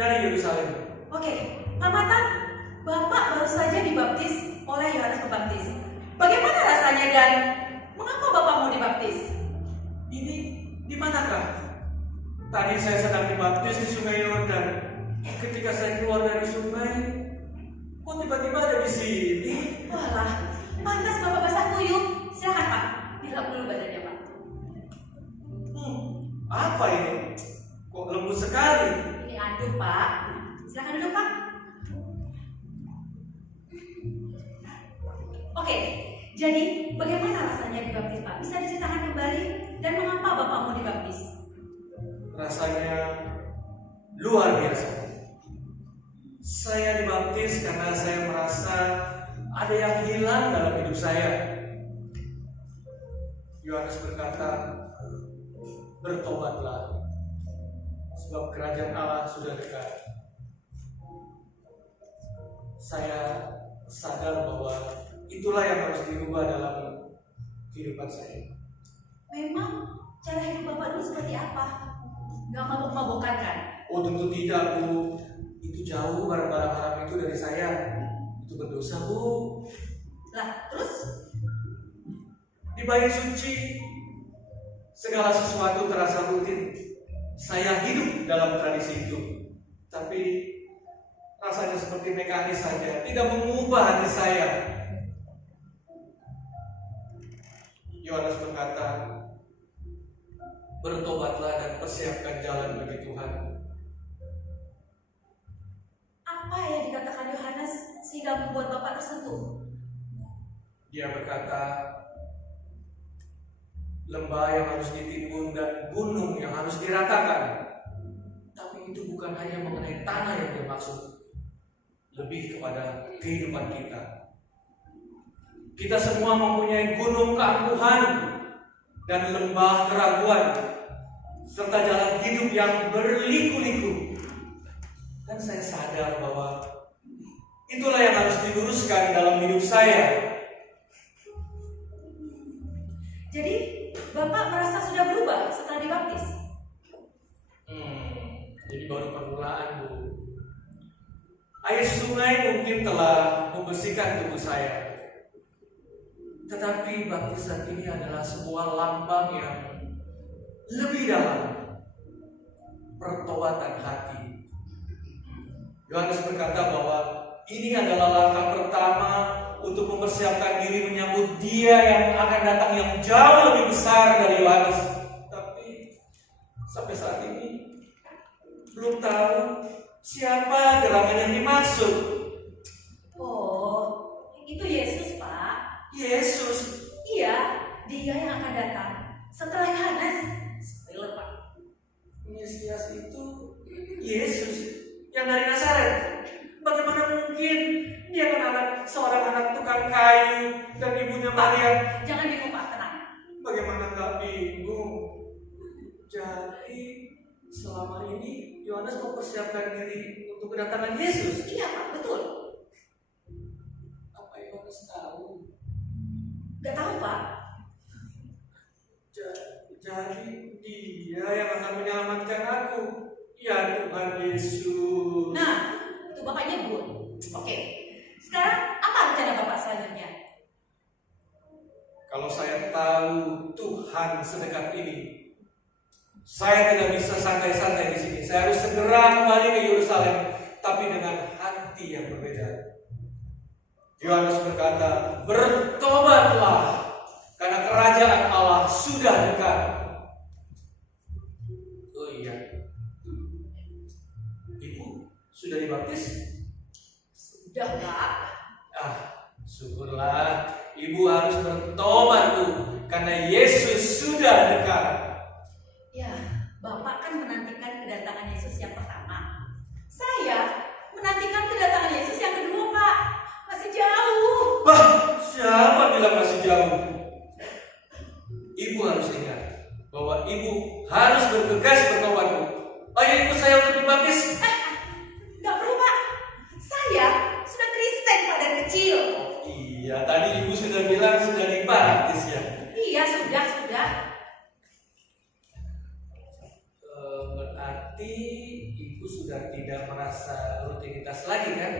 dari Yerusalem. Oke, Pak Matan, Bapak baru saja dibaptis oleh Yohanes Pembaptis. Bagaimana rasanya dan mengapa Bapak mau dibaptis? Ini di manakah? Tadi saya sedang dibaptis di Sungai Yordan. Ketika saya keluar dari sungai, kok tiba-tiba ada di sini? Walah, pantas Bapak basah kuyup. Silakan Pak, dilap dulu badannya Pak. Apa ini? Kok lembut sekali? Ini aduk Pak. Silakan duduk Pak. Oke, jadi bagaimana rasanya dibaptis Pak? Bisa diceritakan kembali dan mengapa Bapak mau dibaptis? Rasanya luar biasa. Saya dibaptis karena saya merasa ada yang hilang dalam hidup saya. Yohanes berkata, bertobatlah, sebab kerajaan Allah sudah dekat. Saya sadar bahwa itulah yang harus dirubah dalam kehidupan saya. Memang cara hidup Bapak dulu seperti apa? Gak mabuk-mabukan kan? Oh tentu tidak, Bu. Itu jauh barang-barang haram itu dari saya. Itu berdosa, Bu. Lah, terus? Di bait suci segala sesuatu terasa rutin. Saya hidup dalam tradisi itu. Tapi rasanya seperti mekanis saja, tidak mengubah hati saya. Yohanes berkata, bertobatlah dan persiapkan jalan bagi Tuhan. Apa yang dikatakan Yohanes sehingga membuat Bapak tersentuh? Dia berkata, lembah yang harus ditimbun dan gunung yang harus diratakan. Tapi itu bukan hanya mengenai tanah yang dia maksud, lebih kepada kehidupan kita. Kita semua mempunyai gunung keangkuhan dan lembah keraguan, serta jalan hidup yang berliku-liku. Dan saya sadar bahwa itulah yang harus diluruskan dalam hidup saya. Jadi, Bapak merasa sudah berubah setelah dibaptis? Jadi baru permulaan, Bu. Air sungai mungkin telah membersihkan tubuh saya. Tetapi baptisan ini adalah sebuah lambang yang lebih dalam, pertobatan hati. Yohanes berkata bahwa ini adalah langkah pertama untuk mempersiapkan diri menyambut Dia yang akan datang yang jauh lebih besar dari Yohanes. Tapi sampai saat ini belum tahu siapa gerangan yang dimaksud. Oh, itu Yesus Pak. Yesus. Iya, Dia yang akan datang setelah Yohanes. Spoiler Pak. Mesias itu Yesus yang dari Nazaret. Bagaimana mungkin dia kan seorang anak tukang kayu dan ibunya Maria? Jangan bingung Pak, tenang. Bagaimana nggak bingung? Jadi selama ini Yohanes mempersiapkan diri untuk kedatangan Yesus. Iya Pak, betul. Apa Yohanes tahu? Gak tahu Pak. Jadi dia yang akan menyelamatkan aku. Ya Tuhan Yesus. Nah, itu Bapak nyebut. Oke, sekarang apa rencana Bapak selanjutnya? Kalau saya tahu Tuhan sedekat ini, saya tidak bisa santai-santai di sini. Saya harus segera kembali ke Yerusalem, tapi dengan hati yang berbeda. Yohanes berkata, bertobatlah, karena kerajaan Allah sudah dekat. Oh iya, Ibu sudah dibaptis? Sudah Pak. Syukurlah. Ibu harus bertobat, Bu, karena Yesus sudah dekat. Ya, Bapak kan menantikan kedatangan Yesus yang pertama. Saya menantikan kedatangan Yesus yang kedua, Pak. Masih jauh. Siapa bilang masih jauh? Ibu harus ingat bahwa ibu harus bergegas bertobat, Bu. Ayo ikut saya untuk dibaptis. Gak perlu, Pak. Saya sudah Kristen Pak dari kecil. Iya, tadi ibu sudah bilang sudah dibaptis ya. Iya, sudah. Berarti ibu sudah tidak merasa rutinitas lagi kan?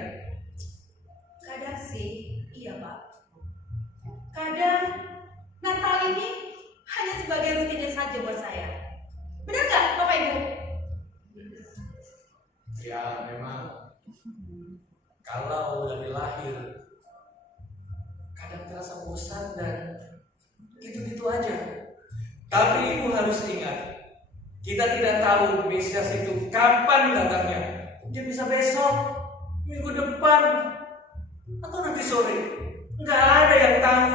Kadang sih, iya Pak. Kadang Natal ini hanya sebagai rutinitas saja buat saya. Benar nggak Bapak Ibu? Ya memang kalau dari lahir kadang terasa bosan dan gitu-gitu aja. Tapi ibu harus ingat, kita tidak tahu Mesias itu kapan datangnya. Dia bisa besok, minggu depan, atau nanti sore. Nggak ada yang tahu.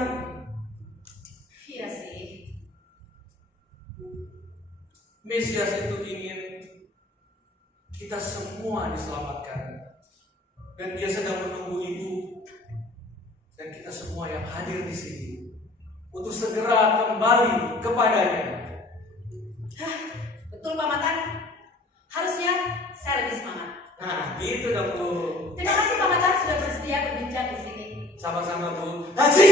Iya sih. Mesias itu ingin kita semua diselamatkan. Dan dia sedang menunggu ibu dan kita semua yang hadir di sini untuk segera kembali kepadanya. Hah, betul Pak Matan. Harusnya saya lebih semangat. Nah, gitu dong Bu. Terima kasih Pak Matan sudah bersedia berbincang di sini. Sama-sama Bu. Haji!